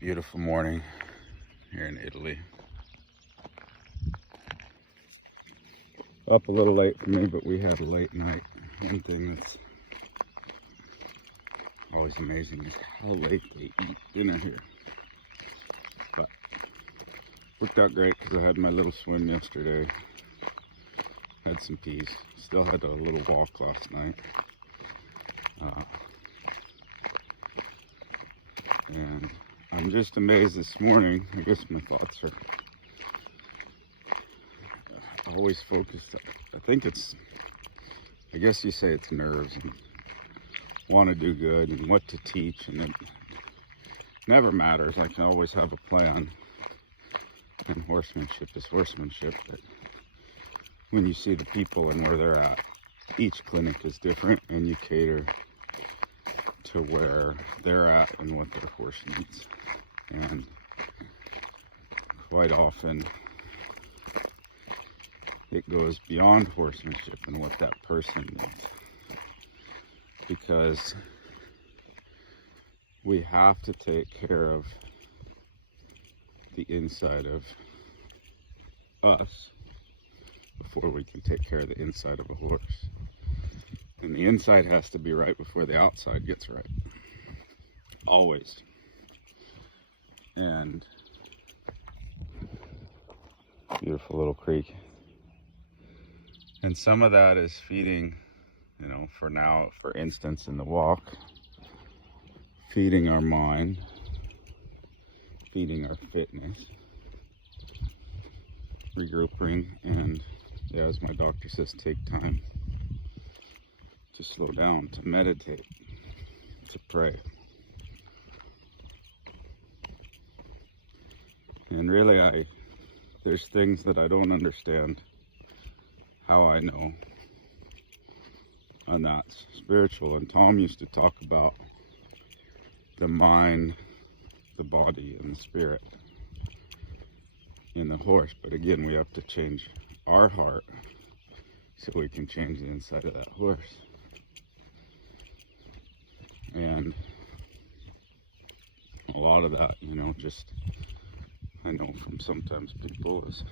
Beautiful morning here in Italy. Up a little late for me, but we had a late night. One thing that's always amazing is how late they eat dinner here. But worked out great because I had my little swim yesterday. Had some peas. Still had a little walk last night. And I'm just amazed this morning. I guess my thoughts are always focused. I guess you say it's nerves and want to do good and what to teach, and it never matters. I can always have a plan, and horsemanship is horsemanship. But when you see the people and where they're at, each clinic is different, and you cater to where they're at and what their horse needs. And quite often it goes beyond horsemanship and what that person needs, because we have to take care of the inside of us before we can take care of the inside of a horse. And the inside has to be right before the outside gets right. Always. And beautiful little creek. And some of that is feeding, for instance, in the walk, feeding our mind, feeding our fitness, regrouping, and as my doctor says, take time to slow down, to meditate, to pray. And really, there's things that I don't understand how I know, and that's spiritual. And Tom used to talk about the mind, the body, and the spirit in the horse. But again, we have to change our heart so we can change the inside of that horse. And a lot of that, I know from sometimes people is,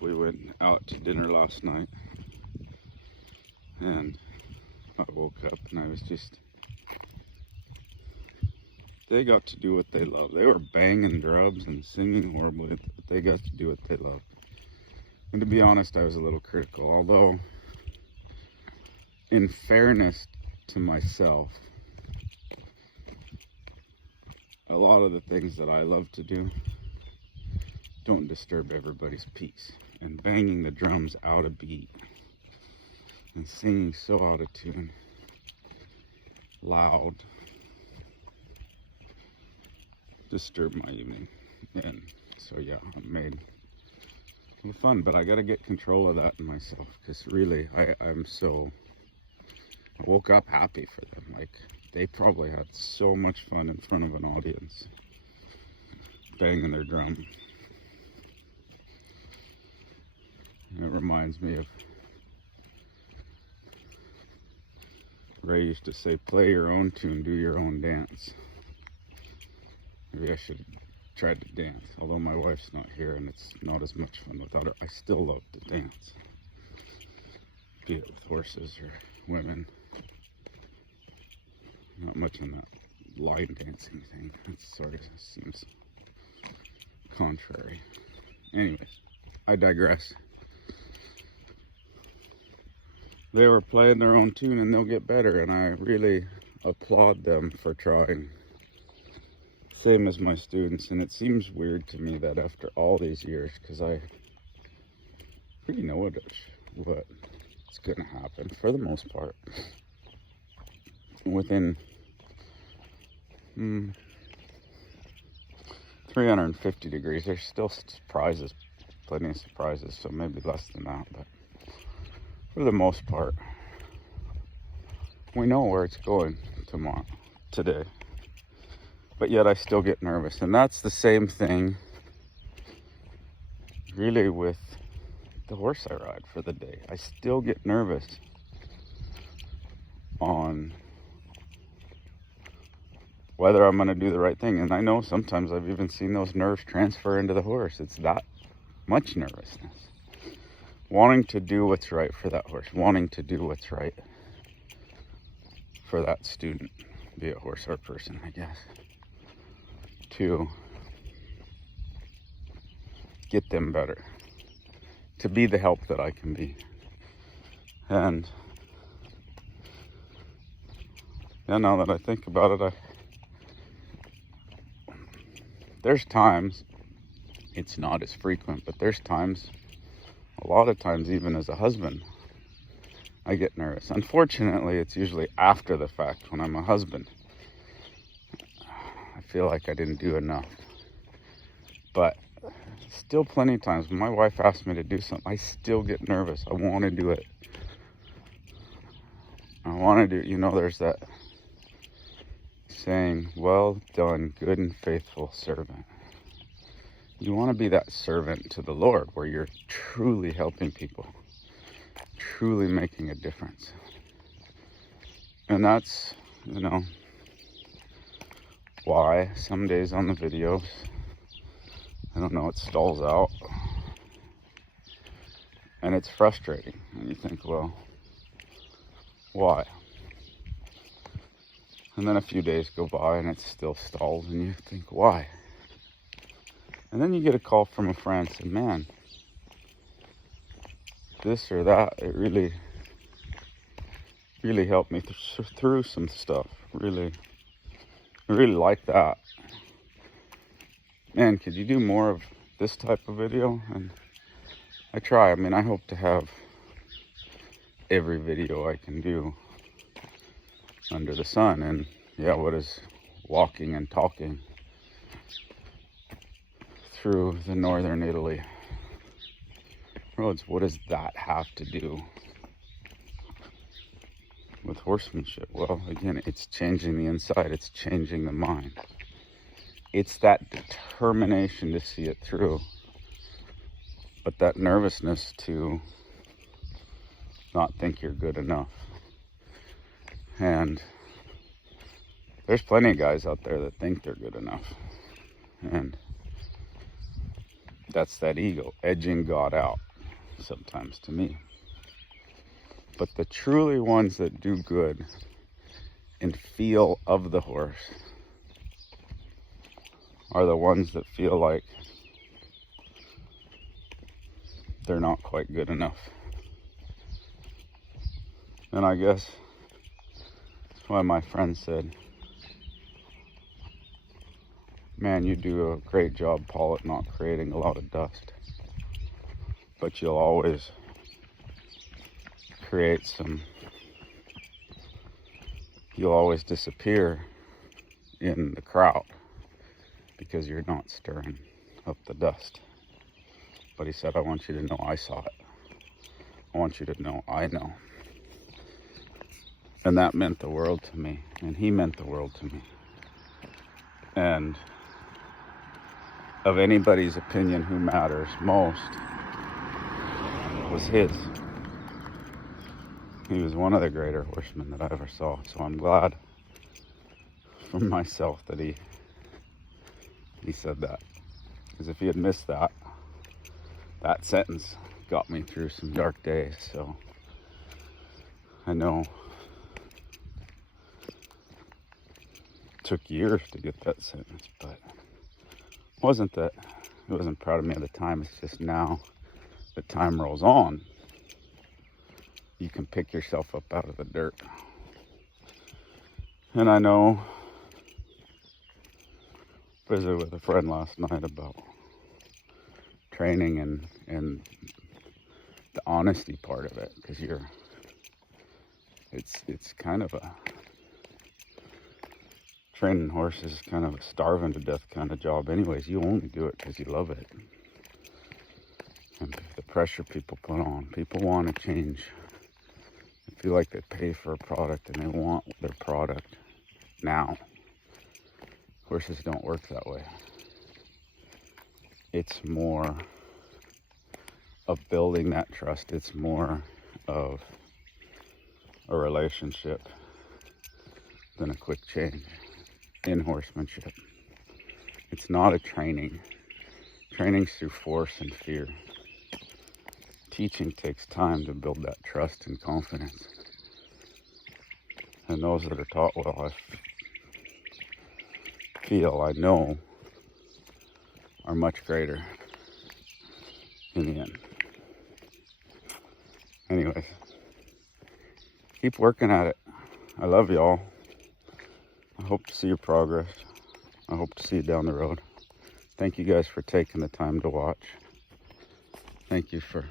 we went out to dinner last night and I woke up and I was they got to do what they love. They were banging drums and singing horribly, but they got to do what they love. And to be honest, I was a little critical, although in fairness to myself, a lot of the things that I love to do don't disturb everybody's peace. And banging the drums out of beat and singing so out of tune, loud, disturbed my evening. And so yeah, I made a little fun, but I got to get control of that in myself, because really I woke up happy for them. Like, they probably had so much fun in front of an audience banging their drum. And it reminds me of Ray used to say, play your own tune, do your own dance. Maybe I should try to dance. Although my wife's not here and it's not as much fun without her, I still love to dance. Be it with horses or women. Not much in that line dancing thing. That sort of seems contrary. Anyways, I digress. They were playing their own tune and they'll get better, and I really applaud them for trying. Same as my students. And it seems weird to me that after all these years, because I pretty know what's going to happen for the most part, within 350 degrees, there's still surprises, plenty of surprises, so maybe less than that, but for the most part, we know where it's going today. But yet I still get nervous. And that's the same thing really with the horse I ride for the day. I still get nervous on whether I'm going to do the right thing. And I know sometimes I've even seen those nerves transfer into the horse. It's that much nervousness. Wanting to do what's right for that horse. Wanting to do what's right for that student, be it horse or person, I guess. To get them better. To be the help that I can be. And yeah, now that I think about it, there's times, it's not as frequent, but there's times, a lot of times even as a husband, I get nervous. Unfortunately, it's usually after the fact when I'm a husband. I feel like I didn't do enough. But still plenty of times when my wife asks me to do something, I still get nervous. I want to do it. I want to do, there's that saying, well done, good and faithful servant. You want to be that servant to the Lord where you're truly helping people, truly making a difference. And that's, why some days on the videos, I don't know, it stalls out. And it's frustrating. And you think, well, why? And then a few days go by and it's still stalled and you think, why? And then you get a call from a friend saying, man, this or that, it really helped me through some stuff. I really like that. Man, could you do more of this type of video? And I try. I hope to have every video I can do under the sun. And yeah, what is walking and talking through the northern Italy roads, what does that have to do with horsemanship? Well, again, it's changing the inside, it's changing the mind. It's that determination to see it through, but that nervousness to not think you're good enough. And there's plenty of guys out there that think they're good enough. And that's that ego edging God out sometimes to me. But the truly ones that do good and feel of the horse are the ones that feel like they're not quite good enough. And I guess that's why my friend said, man, you do a great job, Paul, at not creating a lot of dust. But you'll always you'll always disappear in the crowd because you're not stirring up the dust. But he said, I want you to know I saw it. I want you to know I know. And that meant the world to me. And he meant the world to me. And of anybody's opinion who matters most was his. He was one of the greater horsemen that I ever saw. So I'm glad for myself that he said that. Because if he had missed that sentence got me through some dark days. So I know it took years to get that sentence, but it wasn't proud of me at the time. It's just now that time rolls on, you can pick yourself up out of the dirt. And I know, visited with a friend last night about training and the honesty part of it, because it's kind of a training horses is kind of a starving to death kind of job anyways. You only do it because you love it. And the pressure people put on, people want to change. They feel like they pay for a product and they want their product now. Horses don't work that way. It's more of building that trust. It's more of a relationship than a quick change. in horsemanship. It's not a training. Training's through force and fear. Teaching takes time to build that trust and confidence. And those that are taught well, I know, are much greater in the end. Anyways, keep working at it. I love y'all. I hope to see your progress. I hope to see you down the road. Thank you guys for taking the time to watch. Thank you for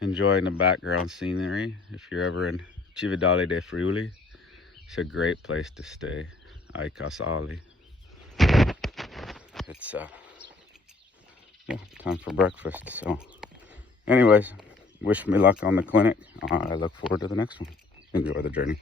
enjoying the background scenery. If you're ever in Cividale de Friuli, it's a great place to stay. Ai Casali. It's time for breakfast. So anyways, wish me luck on the clinic. I look forward to the next one. Enjoy the journey.